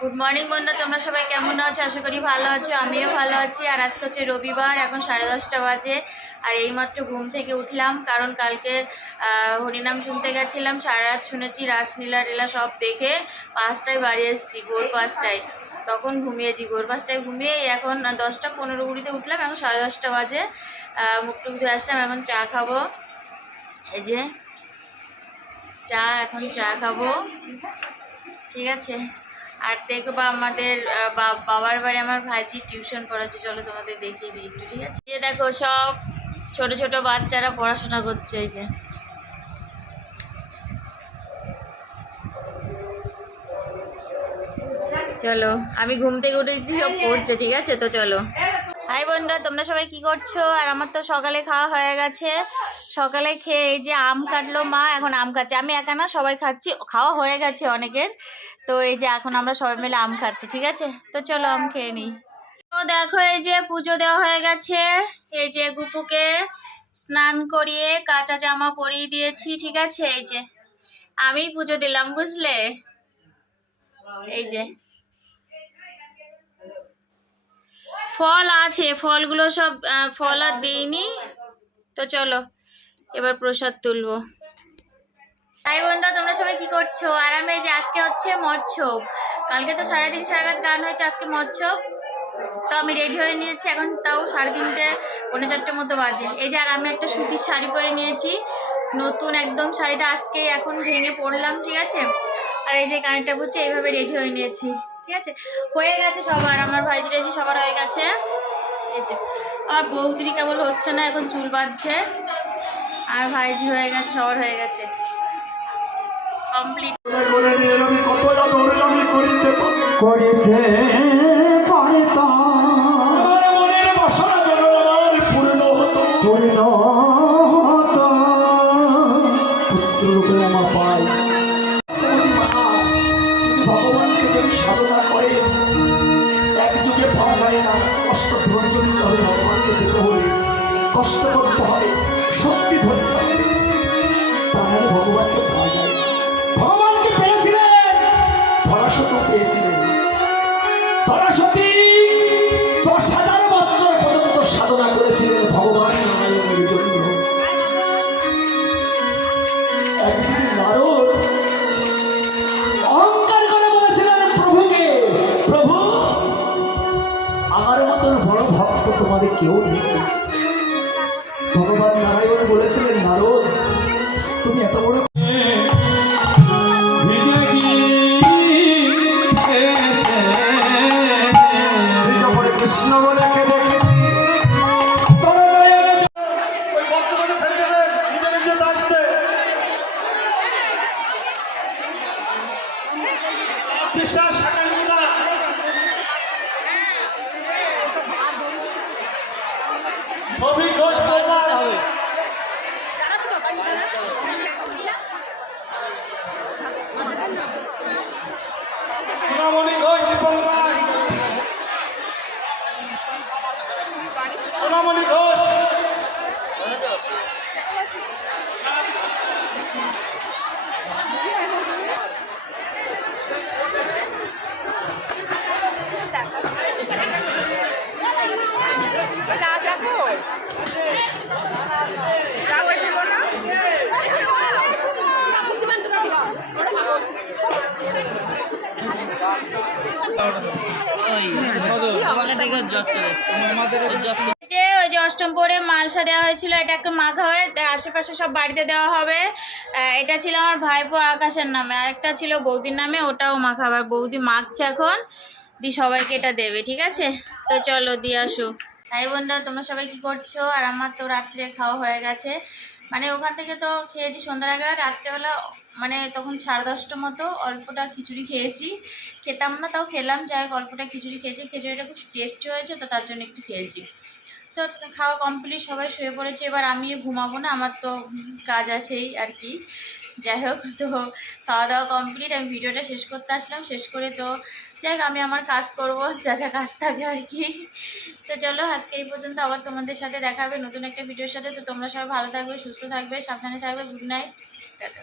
Good morning বন্ধু, তোমরা সবাই কেমন আছো? আশা করি ভালো আছো, আমিও ভালো আছি। আর আজকে হচ্ছে রবিবার, এখন 10:30 বাজে। আর এইমাত্র ঘুম থেকে উঠলাম, কারণ কালকে হরিনাম শুনতে গেছিলাম, সারা রাত শুনেছি, রাসলীলা লীলা সব দেখে 5টায় বাড়ি এসেছি, ভোর 5টায়। তখন ঘুমিয়েছি, ভোর 5টায় ঘুমিয়ে এখন 10:15 উঠলাম, এখন 10:30 বাজে। মুখ টুক ধুয়ে আসলাম, এখন চা খাবো। এই যে চা, এখন চা খাবো, ঠিক আছে। আর দেখবা আমাদের বাবার বাড়ি আমার ভাইজি টিউশন পড়াচ্ছে, চলো তোমাদের দেখিয়ে দিই একটু, ঠিক আছে। এই দেখো সব ছোট ছোট বাচ্চারা পড়াশোনা করছে, এই যে চলো, আমি ঘুম থেকে উঠেছি, সব পড়ছে, ঠিক আছে। তো চলো, হাই বন্ধুরা, তোমরা সবাই কি করছো? আর আমার তো সকালে খাওয়া হয়ে গেছে। সকালে খেয়ে এই যে আম কাটলো মা, এখন আম খাচ্ছে। আমি একা না, সবাই খাচ্ছি, খাওয়া হয়ে গেছে অনেকের। তো এই যে এখন আমরা সবাই মিলে আম খাচ্ছি, ঠিক আছে। তো চলো আম খেয়ে নিই। তো দেখো, এই যে পুজো দেওয়া হয়ে গেছে। এই যে গুপুকে স্নান করিয়ে কাঁচা জামা পরিয়ে দিয়েছি, ঠিক আছে। এই যে আমি পুজো দিলাম, বুঝলে। এই যে ফল আছে, ফলগুলো সব ফল আর দিইনি। তো চলো এবার প্রসাদ তুলবো। তাই বন্ধুরা, তোমরা সবাই কি করছো? আর আমি এই যে আজকে হচ্ছে মৎসব, কালকে তো সারাদিন সারা রাত গান হয়েছে, আজকে মৎসব। তো আমি রেডি হয়ে নিয়েছি, এখন তাও 3:30 পৌনে 4টে মতো বাজে। এই যে আর আমি একটা সুতির শাড়ি পরে নিয়েছি, নতুন একদম শাড়িটা আজকে এখন ভেঙে পরলাম, ঠিক আছে। আর এই যে কানেরটা বুঝছে, এইভাবে রেডি হয়ে নিয়েছি, ঠিক আছে। হয়ে গেছে সবার, আমার ভাইজি টাইজি সবার হয়ে গেছে। এই যে আমার বৌদিরই কেবল হচ্ছে না, এখন চুল বাঁধছে। আর ভাইজি হয়ে গেছে, সবার হয়ে গেছে, কমপ্লিট। ভগবানকে যদি সাধনা করে এক যুগে পাওয়া যায় না, কষ্ট ধৈর্য নিতে হবে, ভগবানকে পেতে হলে কষ্ট করতে হবে, শক্তি ধরতে হবে, তাহলে ভগবানকে পাওয়া যায়। ভগবানকে পেয়েছিলেন, ধরাসতী পেয়েছিলেন। ধরাসতী 10,000 বছর পর্যন্ত সাধনা করেছিলেন ভগবান নারায়ণের জন্য। একদিন নারদ অহংকার করে বলেছিলেন প্রভুকে, প্রভু আমার মতন বড় ভক্ত তোমাদের কেউ নেই। ভগবান নারায়ণ বলেছিলেন, নারদ তুমি এত বড় কৃষ্ণ বলে সোনামণি ঘোষ, দীপঙ্কর সোনামণি ঘোষ, যে ওই যে অষ্টম পরে মালসা দেওয়া হয়েছিল, এটা একটা মাখা হয়ে আশেপাশে সব বাড়িতে দেওয়া হবে। এটা ছিল আমার ভাইপো আকাশের নামে, আর একটা ছিল বৌদির নামে, ওটাও মাখা হবে। বৌদি মাখছে এখন, দি সবাইকে এটা দেবে, ঠিক আছে। তো চলো দিয়ে আসুক। তাই বন্ধুরা, তোমরা সবাই কি করছো? আর আমার তো রাত্রে খাওয়া হয়ে গেছে, মানে ওখান থেকে তো খেয়েছি সন্ধ্যার আগে। রাত্রেবেলা মানে তখন 10:30 মতো অল্পটা খিচুড়ি খেয়েছি, খেতাম না তাও খেলাম, যাই হোক অল্পটা খিচুড়ি খেয়েছি। খিচুড়িটা খুব টেস্টি হয়েছে, তো তার জন্য একটু খেয়েছি। তো খাওয়া কমপ্লিট, সবাই শুয়ে পড়েছে, এবার আমিও ঘুমাবো না, আমার তো কাজ আছেই আর কি। যাই হোক, তো খাওয়া দাওয়া কমপ্লিট, আমি ভিডিওটা শেষ করতে আসলাম, শেষ করে তো যাই হোক আমি আমার কাজ করব, যা যা কাজ থাকে আর কি। তো চলো আজকে এই পর্যন্ত, আবার তোমাদের সাথে দেখা হবে নতুন একটা ভিডিওর সাথে। তো তোমরা সবাই ভালো থাকবে, সুস্থ থাকবে, সাবধানে থাকবে। Good night, tata.